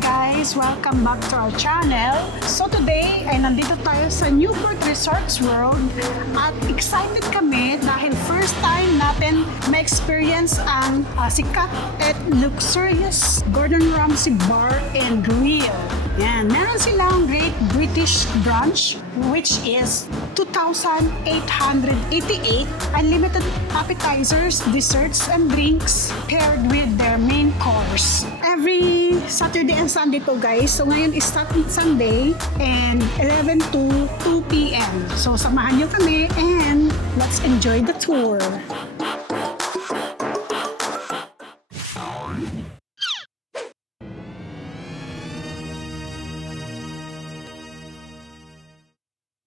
guys! Welcome back to our channel. So today ay nandito tayo sa Newport Resorts World at excited kami dahil first time natin ma-experience ang sikat at luxurious Gordon Ramsay Bar and Grill. Yan, meron silang Great British Brunch which is 2,888 unlimited appetizers, desserts, and drinks paired with their main course. Every Saturday and Sunday to guys. So ngayon is Sunday and 11 to 2 p.m. So samahan nyo kami and let's enjoy the tour.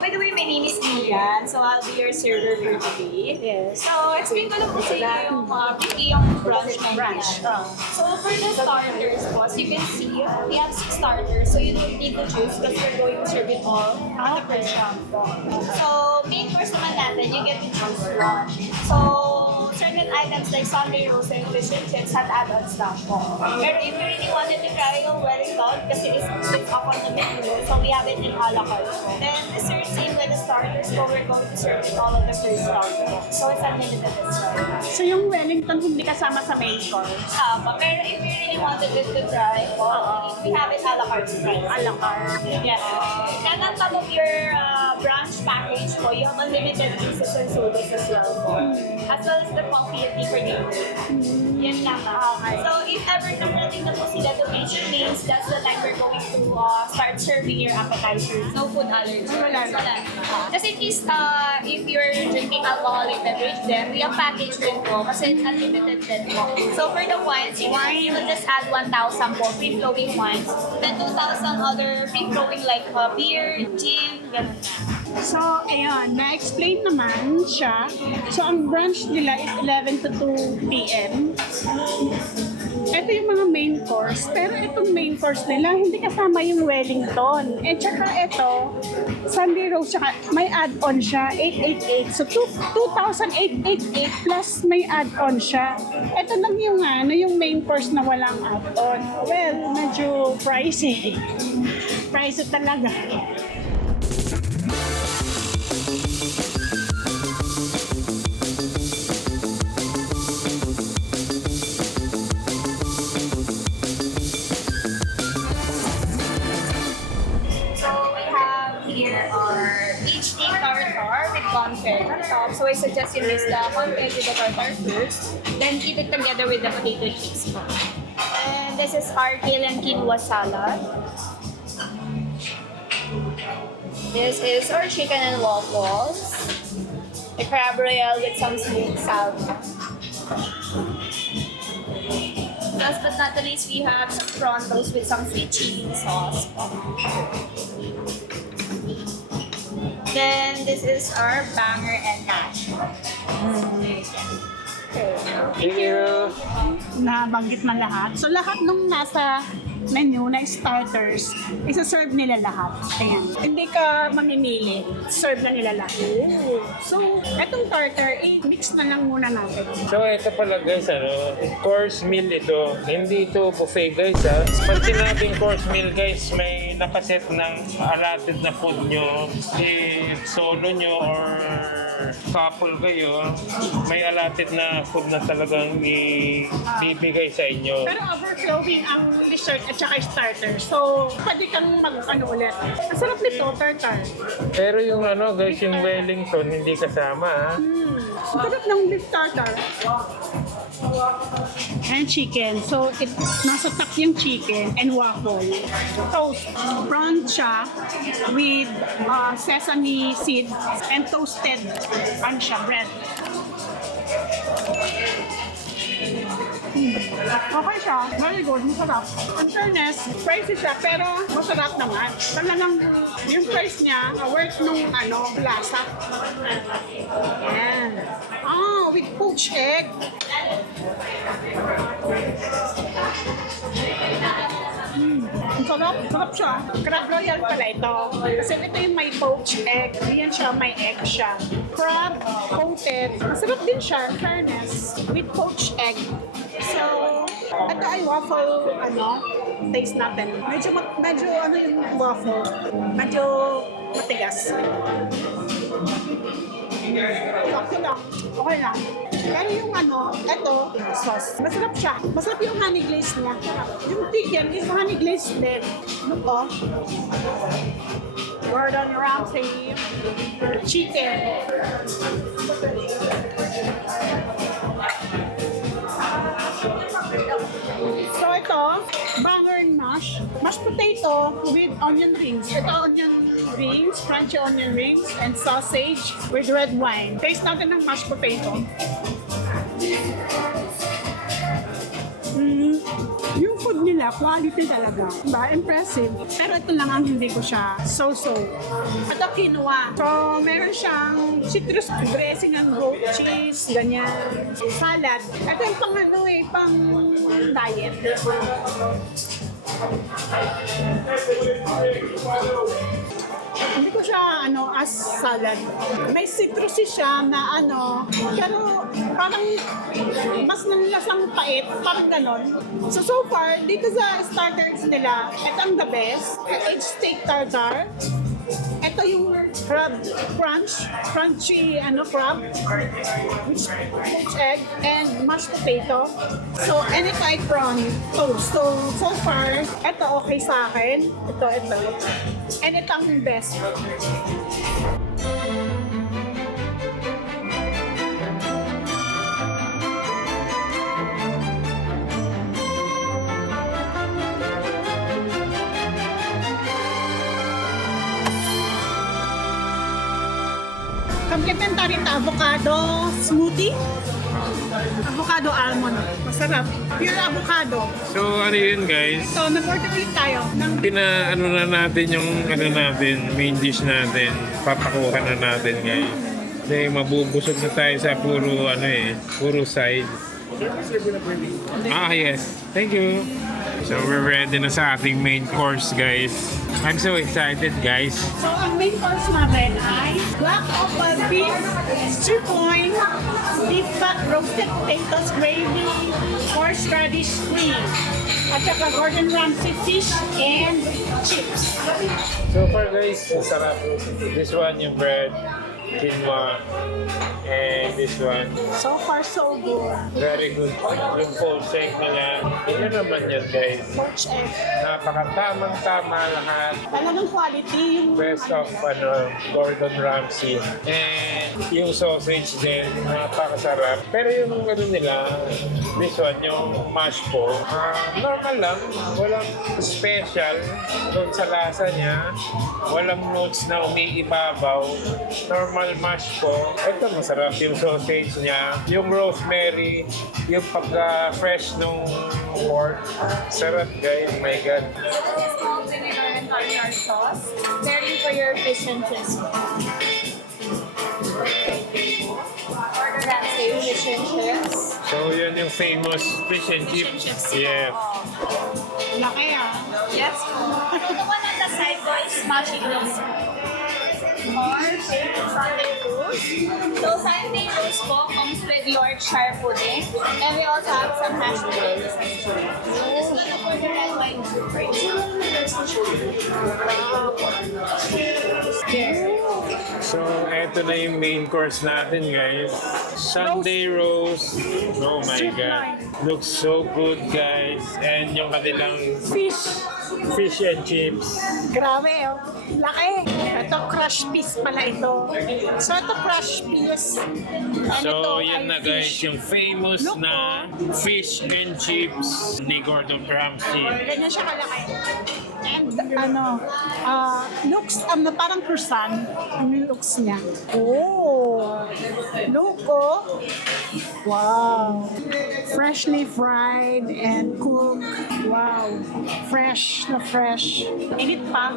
By the way, my name is Ian, so I'll be your server for today. Yes. So, explain ko lang po sa inyo yung brunch menu. So, for the starters po, as you can see, we have 6 starters, so you don't need to choose because we're going to serve it all at the first round po. So, main course naman natin, you get to choose one. So, certain items like Sunday rolls and fish and chips had add-ons lang po. Pero if you really wanted to try yung Wellington, kasi it's up on the menu, so we have it in a la carte po. Then, desserts, same with the starters, so we're going to serve it all at the first round po. So, it's unlimited as well. So yung Wellington hindi kasama sa main course? Pero if you really wanted it to try po, we have it a la carte price. A la carte. Yes. And on top of your brunch package po, you have unlimited pieces and sodas as well po. As well as the coffee and tea for you. Yan lang. Okay. So if ever dumating na po sila to reach means, that's the time we're going to start serving your appetizers. No food allergy. Wala na. Just in case if you're drinking alcoholic beverage then we have package din po kasi it's unlimited din po. So for the wines, you will just add 1,000 po free-flowing wines. Then 2,000 other free-flowing like beer, gin, ganun na. So, ayun, na-explain naman siya. So, ang brunch nila is 11 to 2 p.m. Ito yung mga main course. Pero itong main course nila, hindi kasama yung Wellington. And tsaka ito, Sunday rolls, tsaka may add-on siya, 888. So, 2,888 plus may add-on siya. Ito lang yung, yung main course na walang add-on. Well, medyo pricey. Pricey talaga. Here are HD tartar with confit on top. So I suggest you mix the confit with the tartar first, then eat it together with the potato chips. And this is our kale and quinoa salad. This is our chicken and waffles. The crab royale with some smoked salmon. Last but not the least, we have some prawn toast with some sweet chili sauce. Then this is our banger and mash. Thank you. Nabanggit na lahat. So lahat nung nasa menu na starters, isa-serve nila lahat. Ayan. Hindi ka mamimili. Serve na nila lahat. So, etong tartar, mix na lang muna natin. So ito pala guys, course meal ito. Hindi ito buffet guys ha. Pag sinabing course meal guys, may nakaset ng allotted na food nyo. Solo nyo or couple kayo, may allotted na food na talagang ibibigay sa inyo. Pero overflowing ang dessert at saka starter. So, pwede kang mag-ano ulit. Ang sarap nito, tartar. Pero yung guys, yung Wellington, hindi kasama ha. Ang sarap ng beef tartar. And chicken. So, nasa top yung chicken and waffle. Toast. Prawn siya with sesame seeds and toasted bread. Okay siya. Very good. Masarap. In fairness, pricey siya pero masarap naman. Talagang yung price niya, worth nung lasa. Yan. With poached egg. Ang sarap. Sarap siya. Crab royal pala ito. Kasi ito yung may poached egg. Yan siya, may egg siya. Crab coated. Masarap din siya, in fairness. With poached egg. So, Ito ay waffle, taste natin. Medyo ano yung waffle, medyo matigas. Okay lang. Okay lang. Pero yung ito, sauce. Masarap siya. Masarap yung honey glaze niya. Yung chicken is honey glaze din. Ano to? Gordon Ramsay chicken. So ito, banger and mash. Mashed potato with onion rings. Ito onion rings, crunchy onion rings, and sausage with red wine. Taste natin ng mashed potato. Yung food nila, quality talaga. Diba? Impressive. Pero ito lang ang hindi ko siya so-so. Ito quinoa. So, meron siyang citrus dressing ng goat cheese, ganyan. Salad. Ito yung pang diet. Hindi ko siya as salad. May citrusy siya na pero parang mas nanlasang pait, parang ganon. So far, dito sa starters nila, ito ang the best. Aged steak tartare. Ito yung crab crunchy crab, which egg and mashed potato. So, and ito ay prawn toast. So far, ito okay sa akin. Ito. And ito ang best. Complimentary na avocado smoothie. Avocado almond. Masarap. Pure avocado. So ano yun guys? So, nag-order ulit tayo ng Na natin yung main dish natin. Papakuha na natin guys. Kasi mabubusog na tayo sa puro side. Yes. Thank you. So we're ready na sa ating main course guys. I'm so excited guys. So, ang main course natin ay black opal beef, sirloin, beef fat roasted potatoes, gravy, horseradish cream, at saka Gordon Ramsay fish and chips. So far guys, masarap. This one yung bread, quinoa, and this one. So far, so good. Very good. Yung poached egg nila. Yan naman yan guys. Poached egg. Napakatamang-tama lahat. Talagang quality yung Best of Gordon Ramsay. And yung sausage din, napakasarap. Pero yung nila, this one, yung mash po, normal lang. Walang special doon sa lasa niya. Walang notes na umiibabaw. Normal mash po. Ito masarap yung sausage niya. Yung rosemary, yung pagka-fresh nung pork. Sarap guys, my God. Small vinegar and tartar sauce. Ready for your fish and chips. Order Ramsay fish and chips. So yun yung famous fish and chips. Yeah. laki Yes. The one on the side ko is smashed noodles. Or Sunday roast. So Sunday roast po comes with Yorkshire pudding. And we also have some mashed potatoes. Just look for the red wine soup right So, eto na yung main course natin, guys. Sunday roast. Oh my God. Looks so good, guys. And yung kanilang fish and chips. Grabe, laki. Ito, crush piece pala ito. So, ito crush piece. And ito So, yan ay na guys, fish. yung famous Look, na fish and chips ni Gordon Ramsay. Ganyan siya kalaki. And looks, parang croissant. Ang looks niya. Oh! Look, oh! Wow! Freshly fried and cooked. Wow! Fresh na fresh. Init pa.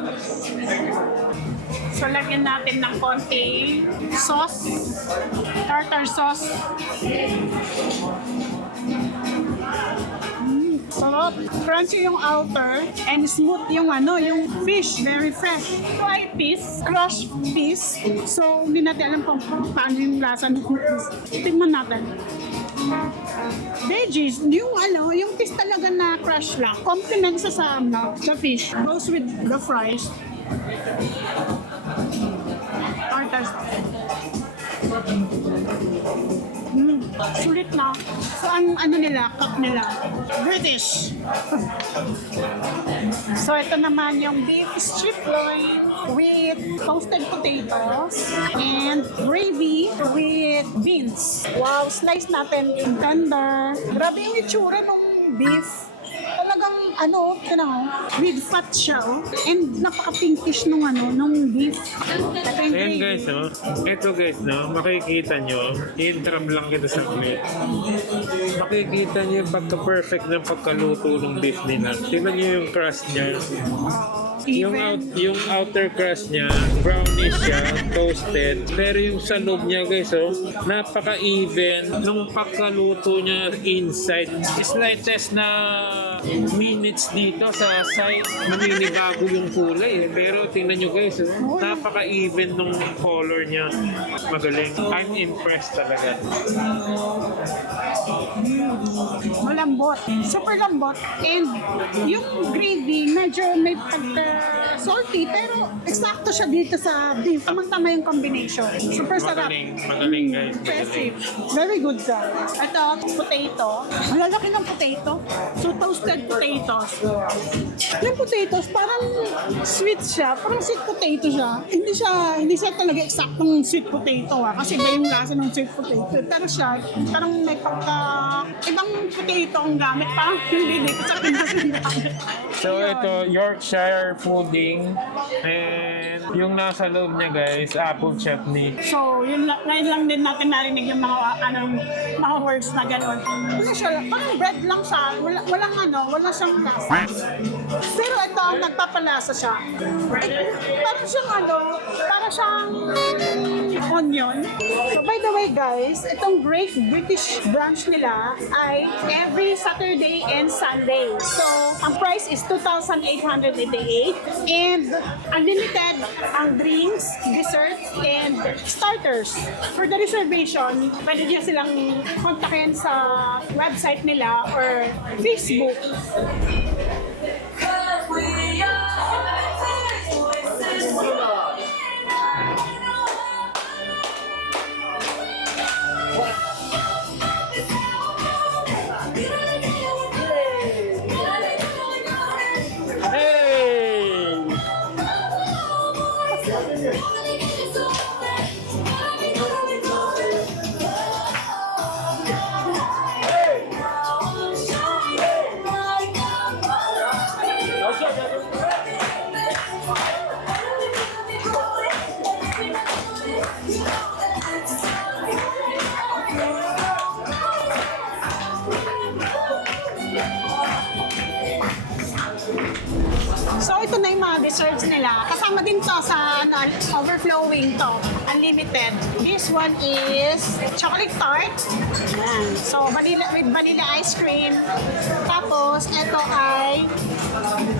So, lagyan natin ng konting sauce. Tartar sauce. Sarap. Crunchy yung outer and smooth yung yung fish. Very fresh. Ito ay piece, crushed piece. So, hindi natin alam paano yung lasa ng piece. Tingnan natin. Veggies, yung fish talaga na crush lang. Complement sa sa fish. Goes with the fries. Tartar sauce. Sulit na. So, ang nila, cup nila. British. So, ito naman yung beef strip loin with toasted potatoes and gravy with beans. Wow, slice natin in tender. Grabe yung itsura ng beef. Talagang with fat siya, oh. And napaka-pinkish nung beef. Ito yung Ayan gravy. guys, no? Ito guys, no? Makikita nyo, intram lang kita sa plate. Makikita nyo yung pagka-perfect ng pagkaluto ng beef nila. Tingnan nyo yung crust niya. Yung outer crust niya, brownish siya, toasted. Pero yung sa loob niya guys, oh, napaka-even nung pagkaluto niya inside. Slightest na minutes dito sa side, maninibago yung kulay. Pero tingnan nyo guys, oh, napaka-even nung color niya. Magaling. I'm impressed talaga. Malambot. Super lambot. And yung gravy, medyo may salty, pero eksakto siya dito sa beef. Tamang-tama yung combination. Super sarap. Magaling guys. Impressive. Very good siya. Ito, potato. Malalaki ng potato. So, toasted potatoes. Yung potatoes, parang sweet siya. Parang sweet potato siya. Hindi siya talaga eksaktong sweet potato, kasi iba yung lasa ng sweet potato. Pero siya, parang may ibang potato ang gamit. Parang hindi dito sa Pinas yung gamit. So Ayun. ito, Yorkshire pudding. And yung nasa loob niya guys, apple chutney. So, ngayon lang din natin narinig yung mga words na gano'n. Wala siya, parang bread lang siya. Wala siyang lasa. Pero ito, nagpapalasa siya. Parang siyang onion. So, by the way guys, itong Great British branch nila ay every Saturday and Sunday. So, ang price is 2,888 and unlimited ang drinks, desserts, and starters. For the reservation, pwede niyo silang kontakin sa website nila or Facebook. Hey! So, ito na yung mga desserts nila. Kasama din to sa overflowing to. Unlimited. This one is chocolate tart. Ayan. So, with vanilla ice cream. Tapos, ito ay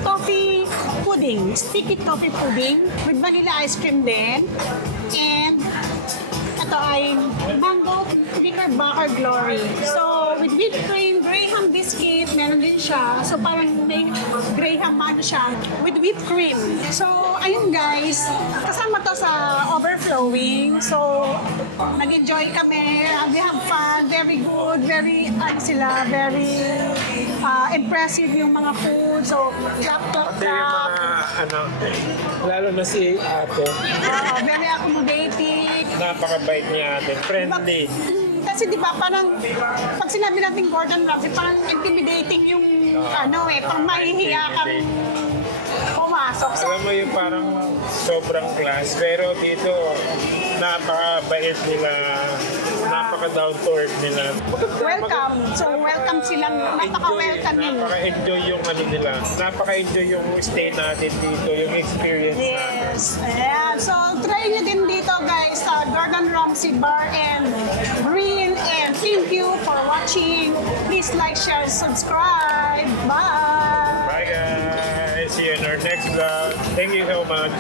toffee pudding. Sticky toffee pudding. With vanilla ice cream din. And ito ay mango knickerbocker glory. So, with whipped cream, graham biscuit, meron din siya. So, parang may graham siya with whipped cream. So, ayun guys, kasama to sa overflowing. So, nag-enjoy kami. We have fun. Very good. Very, very impressive yung mga food. So, clap. Lalo na si ate. Very accommodating. Napakabait niya ate. Friendly. Kasi di ba parang pag sinabi natin Gordon Ramsay, parang intimidating yung parang mahihiya kang pumasok. So, Alam mo yung parang sobrang class. Pero dito, napakabait nila. Napaka-down to earth nila. welcome. So, welcome silang, napaka-welcoming. Napaka-enjoy yung nila. Napaka-enjoy yung stay natin dito, yung experience natin. Yes. Ayan. So, try nyo din dito guys sa Gordon Ramsay Bar and Grill. And thank you for watching. Please like, share, subscribe. Bye! Bye guys! See you in our next vlog. Thank you so much.